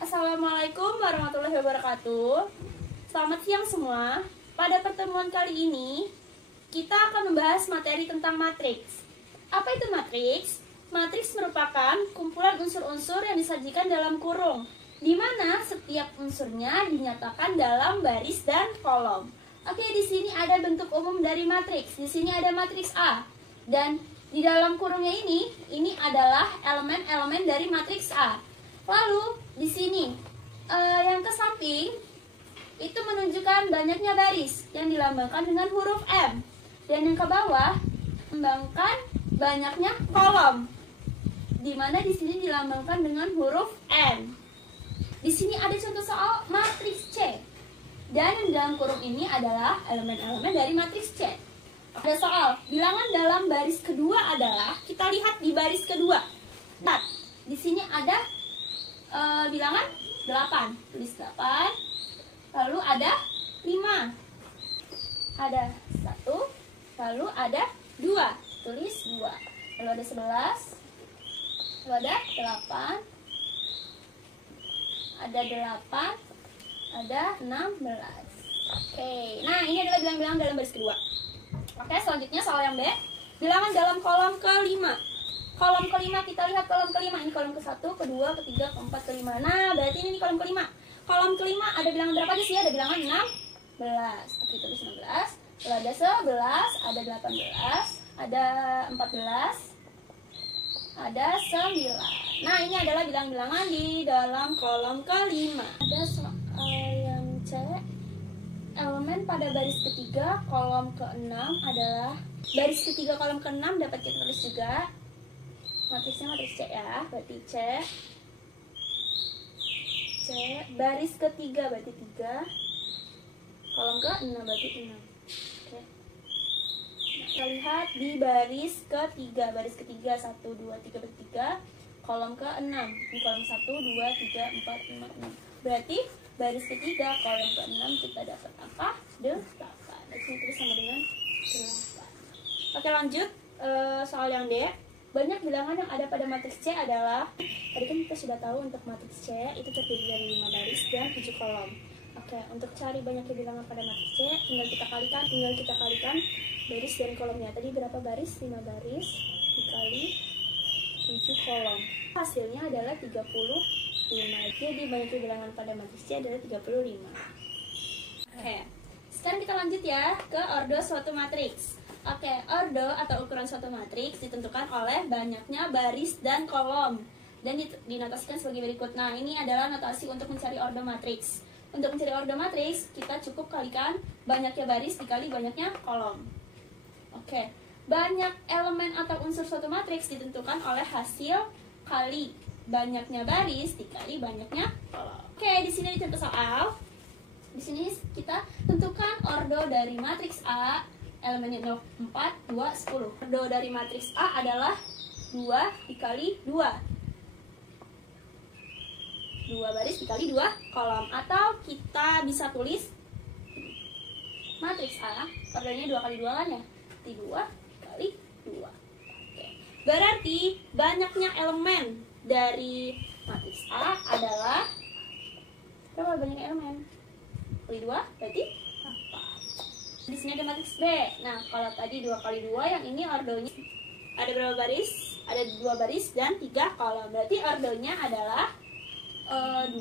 Assalamualaikum warahmatullahi wabarakatuh. Selamat siang semua. Pada pertemuan kali ini kita akan membahas materi tentang matriks. Apa itu matriks? Matriks merupakan kumpulan unsur-unsur yang disajikan dalam kurung, di mana setiap unsurnya dinyatakan dalam baris dan kolom. Oke, di sini ada bentuk umum dari matriks. Di sini ada matriks A, dan di dalam kurungnya ini adalah elemen-elemen dari matriks A. Lalu di sini yang ke samping itu menunjukkan banyaknya baris yang dilambangkan dengan huruf M, dan yang ke bawah melambangkan banyaknya kolom, di mana di sini dilambangkan dengan huruf N. Di sini ada contoh soal matriks C, dan yang di dalam kurung ini adalah elemen-elemen dari matriks C. Ada soal bilangan dalam baris kedua adalah, kita lihat di baris kedua. Nah, di sini ada bilangan 8, tulis 8, lalu ada 5, ada 1, lalu ada 2, tulis 2, lalu ada 11, lalu ada 8, ada 8, ada 16. Oke, nah ini adalah bilangan-bilangan dalam baris kedua. Oke, selanjutnya soal yang B, bilangan dalam kolom kelima. Kolom kelima, kita lihat kolom kelima. Ini kolom ke-1, ke-2, ke-3, ke-4, ke-5. Nah, berarti ini kolom kelima. Kolom kelima ada bilangan berapa aja sih? Ada bilangan 16. Oke, tulis 16. Lalu ada 11, ada 18, ada 14, ada 9. Nah, ini adalah bilangan-bilangan di dalam kolom kelima. Ada soal yang C. Elemen pada baris ketiga kolom ke-6 adalah, baris ketiga kolom ke-6 dapat kita tulis juga. Matriksnya matriks C ya, berarti C, baris ketiga berarti 3, kolom ke-6 berarti 6. Oke. Nah, kita lihat di baris ketiga 1, 2, 3 berarti 3, kolom ke-6, ini kolom 1, 2, 3, 4, 5, 6. Berarti baris ketiga kolom ke-6 kita dapat apa? 8. Berarti tulis sama dengan 8. Oke, lanjut soal yang D. Banyak bilangan yang ada pada matriks C adalah, tadi kan kita sudah tahu untuk matriks C itu terdiri dari 5 baris dan 7 kolom. Oke, untuk cari banyaknya bilangan pada matriks C, tinggal kita kalikan baris dan kolomnya. Tadi berapa baris? 5 baris dikali 7 kolom. Hasilnya adalah 35. Jadi banyaknya bilangan pada matriks C adalah 35. Oke, sekarang kita lanjut ya ke ordo suatu matriks. Oke, ordo atau ukuran suatu matriks ditentukan oleh banyaknya baris dan kolom, dan dinotasikan sebagai berikut. Nah, ini adalah notasi untuk mencari ordo matriks. Untuk mencari ordo matriks, kita cukup kalikan banyaknya baris dikali banyaknya kolom. Oke, banyak elemen atau unsur suatu matriks ditentukan oleh hasil kali banyaknya baris dikali banyaknya kolom. Oke, di sini contoh soal. Di sini kita tentukan ordo dari matriks A. Elemennya 0, 4, 2, 10. Ordo dari matriks A adalah 2 dikali 2. 2 baris dikali 2 kolom. Atau kita bisa tulis matriks A, ordonya 2 kali 2 kan ya? 2 kali 2. Oke. Berarti banyaknya elemen dari matriks A adalah, berapa banyaknya elemen? Kali 2 berarti 4. Di sini ada matriks B. Nah, kalau tadi 2 kali 2, yang ini ordonya ada berapa baris? Ada 2 baris dan 3 kolom. Berarti ordonya adalah 2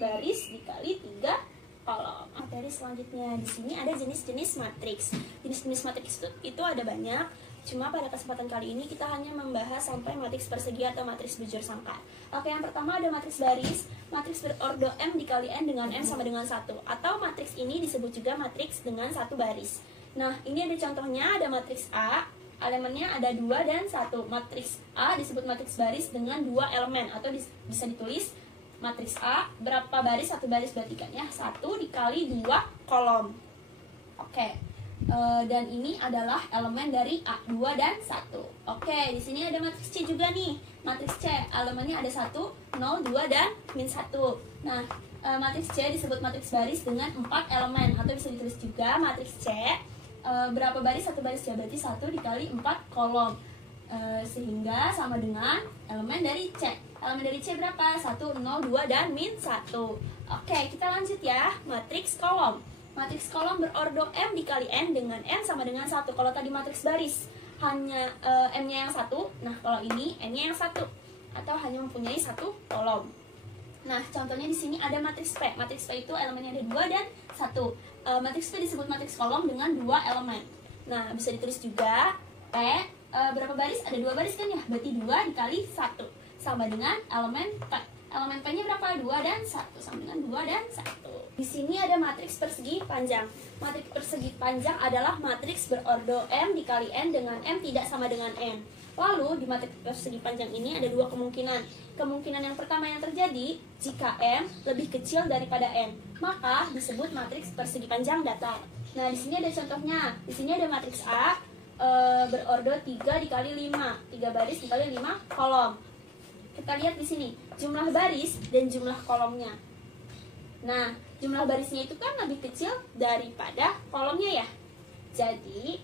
baris dikali 3 kolom. Materi selanjutnya, di sini ada jenis-jenis matriks. Jenis-jenis matriks itu ada banyak. Cuma pada kesempatan kali ini kita hanya membahas sampai matriks persegi atau matriks bujur sangkar. Oke, yang pertama ada matriks baris. Matriks berordo M dikali N dengan N sama dengan 1. Atau matriks ini disebut juga matriks dengan 1 baris. Nah, ini ada contohnya, ada matriks A. Elemennya ada 2 dan 1. Matriks A disebut matriks baris dengan 2 elemen. Atau bisa ditulis matriks A berapa baris? 1 baris berarti kan ya 1 dikali 2 kolom. Oke. Dan ini adalah elemen dari A, 2 dan 1. Oke, di sini ada matriks C juga nih. Matriks C, elemennya ada 1, 0, 2, dan min 1. Nah, matriks C disebut matriks baris dengan 4 elemen. Atau bisa ditulis juga matriks C berapa baris? 1 baris ya, berarti 1 dikali 4 kolom. Sehingga sama dengan elemen dari C. Elemen dari C berapa? 1, 0, 2, dan min 1. Oke, kita lanjut ya. Matriks kolom. Matriks kolom berordo M dikali N dengan N sama dengan 1. Kalau tadi matriks baris hanya M-nya yang 1. Nah, kalau ini N-nya yang 1. Atau hanya mempunyai 1 kolom. Nah, contohnya di sini ada matriks P. Matriks P itu elemennya ada 2 dan 1. Matriks P disebut matriks kolom dengan 2 elemen. Nah, bisa ditulis juga P berapa baris? Ada 2 baris kan ya? Berarti 2 dikali 1 sama dengan elemen P. Elemen P-nya berapa? 2 dan 1 sama dengan 2 dan 1. Di sini ada matriks persegi panjang. Matriks persegi panjang adalah matriks berordo M dikali N dengan M tidak sama dengan N. Lalu di matriks persegi panjang ini ada 2 kemungkinan. Kemungkinan yang pertama yang terjadi jika M lebih kecil daripada N, maka disebut matriks persegi panjang datar. Nah, di sini ada contohnya. Di sini ada matriks A berordo 3 dikali 5, 3 baris dikali 5 kolom. Kita lihat di sini jumlah baris dan jumlah kolomnya. Nah, jumlah barisnya itu kan lebih kecil daripada kolomnya ya. Jadi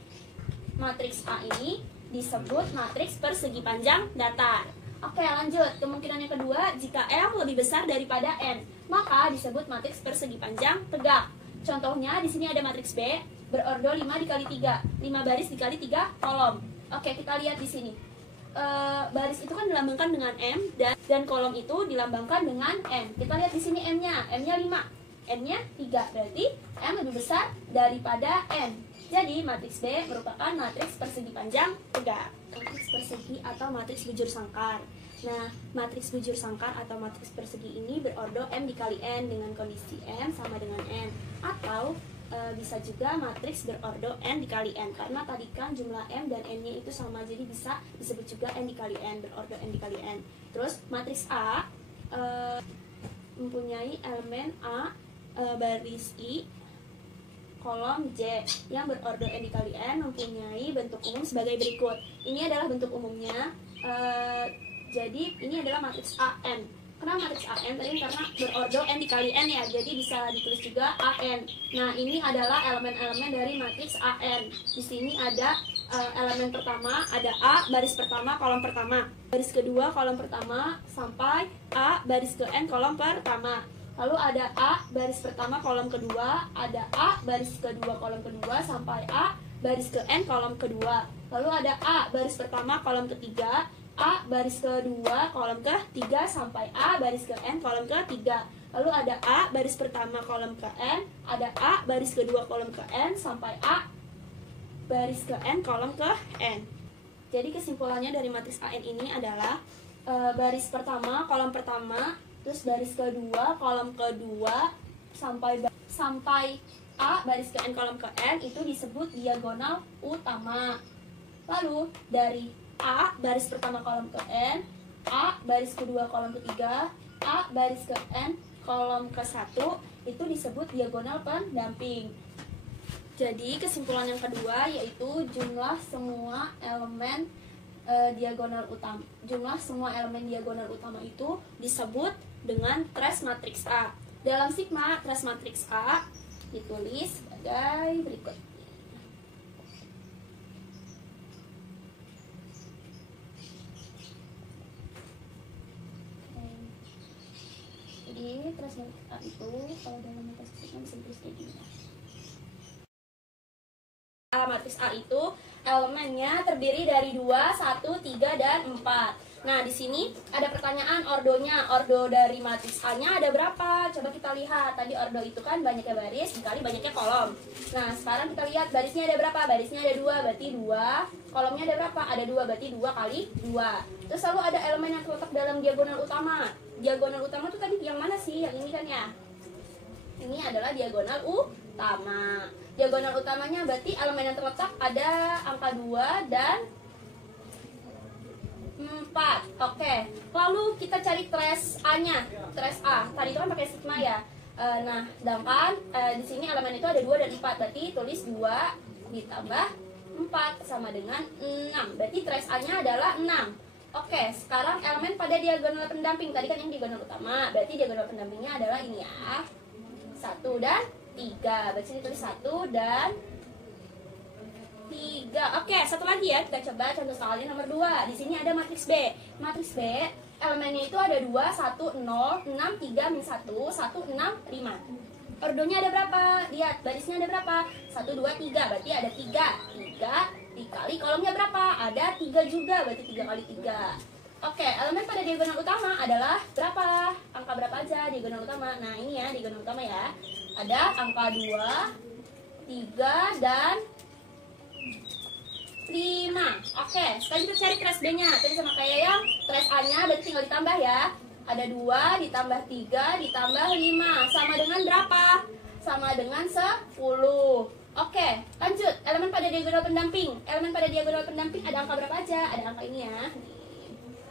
matriks A ini disebut matriks persegi panjang datar. Oke, lanjut. Kemungkinan yang kedua, jika M lebih besar daripada N, maka disebut matriks persegi panjang tegak. Contohnya di sini ada matriks B berordo 5 dikali 3, 5 baris dikali 3 kolom. Oke, kita lihat di sini. Baris itu kan dilambangkan dengan M dan kolom itu dilambangkan dengan N. Kita lihat di sini M-nya 5, N-nya 3, berarti M lebih besar daripada N. Jadi matriks B merupakan matriks persegi panjang tegak. Matriks persegi atau matriks bujur sangkar. Nah, matriks bujur sangkar atau matriks persegi ini berordo M dikali N dengan kondisi M sama dengan N. Atau bisa juga matriks berordo N dikali N, karena tadi kan jumlah M dan N-nya itu sama, jadi bisa disebut juga N dikali N, berordo N dikali N. Terus matriks A mempunyai elemen A baris I kolom J yang berordo N dikali N, mempunyai bentuk umum sebagai berikut. Ini adalah bentuk umumnya. Jadi ini adalah matriks AN. Kenapa matriks AN? Tadi karena berordo N dikali N ya, jadi bisa ditulis juga AN. Nah, ini adalah elemen-elemen dari matriks AN. Di sini ada elemen pertama, ada A baris pertama kolom pertama, baris kedua kolom pertama sampai A baris ke N kolom pertama. Lalu ada A baris pertama kolom kedua, ada A baris kedua kolom kedua sampai A baris ke N kolom kedua. Lalu ada A baris pertama kolom ketiga, A baris kedua kolom ke-3 sampai A baris ke N kolom ke-3. Lalu ada A baris pertama kolom ke N, ada A baris kedua kolom ke N sampai A baris ke N kolom ke N. Jadi kesimpulannya dari matriks AN ini adalah baris pertama kolom pertama, terus baris kedua kolom kedua sampai A baris ke N kolom ke N itu disebut diagonal utama. Lalu dari A baris pertama kolom ke N, A baris kedua kolom ketiga, A baris ke N kolom ke-1 itu disebut diagonal pendamping. Jadi kesimpulan yang kedua yaitu jumlah semua elemen diagonal utama. Jumlah semua elemen diagonal utama itu disebut dengan trace matriks A. Dalam sigma trace matriks A ditulis sebagai berikut. Jadi trace matriks A itu kalau dalam notation sigma bisa ditulis kayak gini. Matriks A itu elemennya terdiri dari 2, 1, 3, dan 4. Nah, di sini ada pertanyaan ordonya. Ordo dari matriks A-nya ada berapa? Coba kita lihat. Tadi ordo itu kan banyaknya baris dikali banyaknya kolom. Nah, sekarang kita lihat barisnya ada berapa? Barisnya ada 2, berarti 2. Kolomnya ada berapa? Ada 2, berarti 2 kali 2. Terus lalu ada elemen yang terletak dalam diagonal utama. Diagonal utama itu tadi yang mana sih? Yang ini kan ya? Ini adalah diagonal utama. Diagonal utamanya berarti elemen yang terletak ada angka 2 dan 4. Oke. Lalu kita cari trace A-nya. Trace A. Tadi itu kan pakai sigma ya. Nah, sedangkan di sini elemen itu ada 2 dan 4. Berarti tulis 2 ditambah 4 sama dengan 6. Berarti trace A-nya adalah 6. Oke, sekarang elemen pada diagonal pendamping. Tadi kan yang diagonal utama. Berarti diagonal pendampingnya adalah ini ya. 1 dan 3. Berarti ditulis 1 dan 3. Oke, satu lagi ya, kita coba contoh soalnya nomor 2. Di sini ada matriks B. Matriks B elemennya itu ada 2, 1, 0, 6, 3, min 1, 1, 6, 5. Ordonya ada berapa? Lihat, barisnya ada berapa? 1, 2, 3, berarti ada 3. 3 dikali kolomnya berapa? Ada 3 juga, berarti 3 kali 3. Oke, elemen pada diagonal utama adalah berapa? Angka berapa aja diagonal utama? Nah, ini ya diagonal utama ya. Ada angka 2, 3, dan 5. Oke, sekarang kita cari trace B-nya. Tadi sama kayak yang trace A-nya, berarti tinggal ditambah ya. Ada 2 ditambah 3 ditambah 5. Sama dengan berapa? Sama dengan 10. Oke, lanjut. Elemen pada diagonal pendamping. Elemen pada diagonal pendamping ada angka berapa aja? Ada angka ini ya.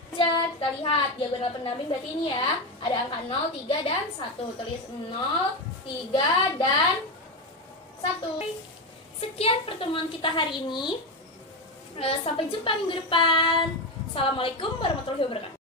Kita lihat diagonal pendamping berarti ini ya. Ada angka 0, 3, dan 1. Tulis 0, 3, dan 1. Sekian pertemuan kita hari ini. Sampai jumpa minggu depan. Assalamualaikum warahmatullahi wabarakatuh.